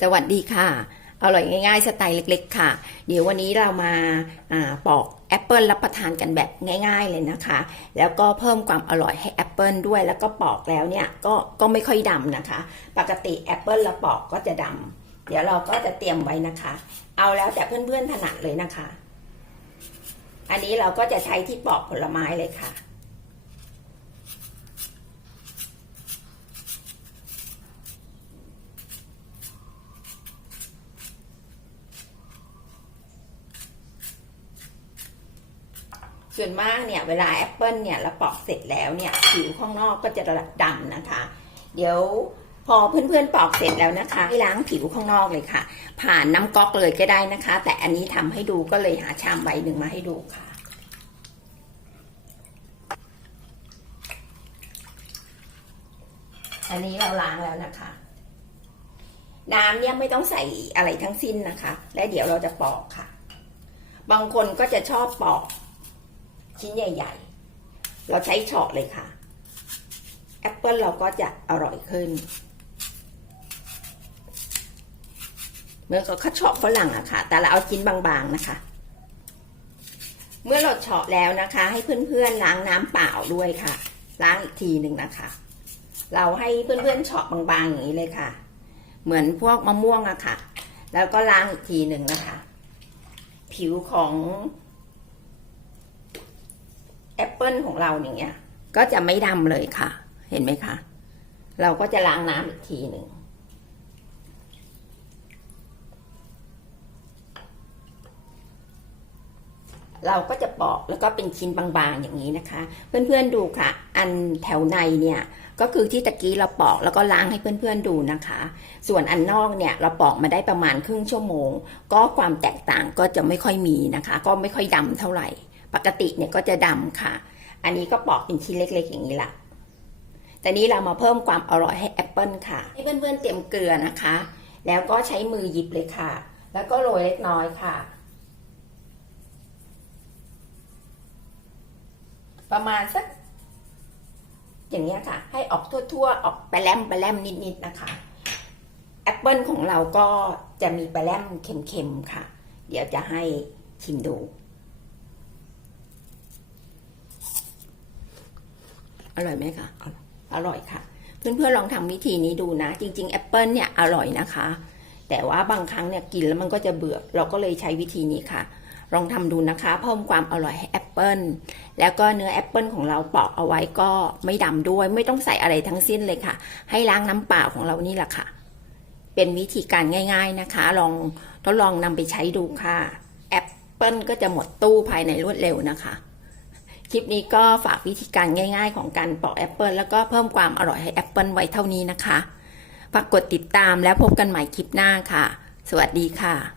สวัสดีค่ะอร่อยง่ายๆ สไตล์เล็กๆ ค่ะ เดี๋ยววันนี้เรามาอาปอกแอปเปิลรับประทานกันแบบง่าย ๆเลยนะคะ แล้วก็เพิ่มความอร่อยให้แอปเปิลด้วย แล้วก็ปอกแล้วเนี่ยก็ก็ไม่ค่อยดำนะคะ ปกติแอปเปิลเราปอกก็จะดำเดี๋ยวเราก็จะเตรียมไว้นะคะ เอาแล้วแต่เพื่อนๆถนัดเลยนะคะ อันนี้เราก็จะใช้ที่ปอกผลไม้เลยค่ะ ส่วนมากเนี่ยเวลาแอปเปิลเนี่ยเราปอกเสร็จแล้วเนี่ยผิวข้างนอกก็จะดำนะคะ เดี๋ยวพอเพื่อนๆปอกเสร็จแล้วนะคะให้ล้างผิวข้างนอกเลยค่ะ ผ่านน้ำก๊อกเลยก็ได้นะคะ แต่อันนี้ทำให้ดูก็เลยหาชามใบหนึ่งมาให้ดูค่ะอันนี้เราล้างแล้วนะคะ น้ำเนี่ยไม่ต้องใส่อะไรทั้งสิ้นนะคะ และเดี๋ยวเราจะปอกค่ะ บางคนก็จะชอบปอก ชิ้นใหญ่ ๆ เราใช้เฉาะเลยค่ะ แอปเปิลเราก็จะอร่อยขึ้นเมื่อเขาเฉาะฝรั่งอะค่ะ แต่เราเอาชิ้นบางๆนะคะ เมื่อเราเฉาะแล้วนะคะ ให้เพื่อนๆล้างน้ำเปล่าด้วยค่ะ ล้างอีกทีหนึ่งนะคะ เราให้เพื่อนๆเฉาะบางๆอย่างนี้เลยค่ะ เหมือนพวกมะม่วงอะค่ะ แล้วก็ล้างอีกทีหนึ่งนะคะ ผิวของ แอปเปิลของเราอย่างเงี้ย ก็จะไม่ดำเลยค่ะ เห็นไหมคะ เราก็จะล้างน้ำอีกทีหนึ่งเราก็จะปอกแล้วก็เป็นชิ้นบางๆอย่างนี้นะคะ เพื่อนๆดูค่ะ อันแถวในเนี่ยก็คือที่ตะกี้เราปอกแล้วก็ล้างให้เพื่อนๆดูนะคะ ส่วนอันนอกเนี่ยเราปอกมาได้ประมาณครึ่งชั่วโมง ก็ความแตกต่างก็จะไม่ค่อยมีนะคะ ก็ไม่ค่อยดำเท่าไหร่ ปกติเนี่ยก็จะดำค่ะ อันนี้ก็ปอกเป็นชิ้นเล็ก ๆ อย่างนี้ละแต่นี้เรามาเพิ่มความอร่อยให้แอปเปิลค่ะ ให้เพื่อนๆเตรียมเกลือนะคะ แล้วก็ใช้มือหยิบเลยค่ะ แล้วก็โรยเล็กน้อยค่ะ ประมาณสักอย่างเงี้ยค่ะ ให้ออกทั่วๆ ออกไปแลมไปแลมนิดๆนะคะแอปเปิลของเราก็จะมีไปแลมเค็มๆค่ะ เดี๋ยวจะให้ชิมดู อร่อยไหมคะอร่อยค่ะ เพื่อนๆลองทำวิธีนี้ดูนะ จริงๆแอปเปิลเนี่ยอร่อยนะคะ แต่ว่าบางครั้งเนี่ยกินแล้วมันก็จะเบื่อ เราก็เลยใช้วิธีนี้ค่ะ ลองทำดูนะคะ เพิ่มความอร่อยให้แอปเปิลแล้วก็เนื้อแอปเปิลของเราปอกเอาไว้ก็ไม่ดำด้วย ไม่ต้องใส่อะไรทั้งสิ้นเลยค่ะ ให้ล้างน้ำเปล่าของเรานี่แหละค่ะ เป็นวิธีการง่าย ๆนะคะ ลองทดลองนำไปใช้ดูค่ะแอปเปิลก็จะหมดตู้ภายในรวดเร็วนะคะ ลิปนี้ก็ฝากวิธีการง่าย ๆ ของการปอกแอปเปิลแล้วก็เพิ่มความอร่อยให้แอปเปิลไว้เท่านี้นะคะ ฝากกดติดตามแล้วพบกันใหม่คลิปหน้าค่ะ สวัสดีค่ะ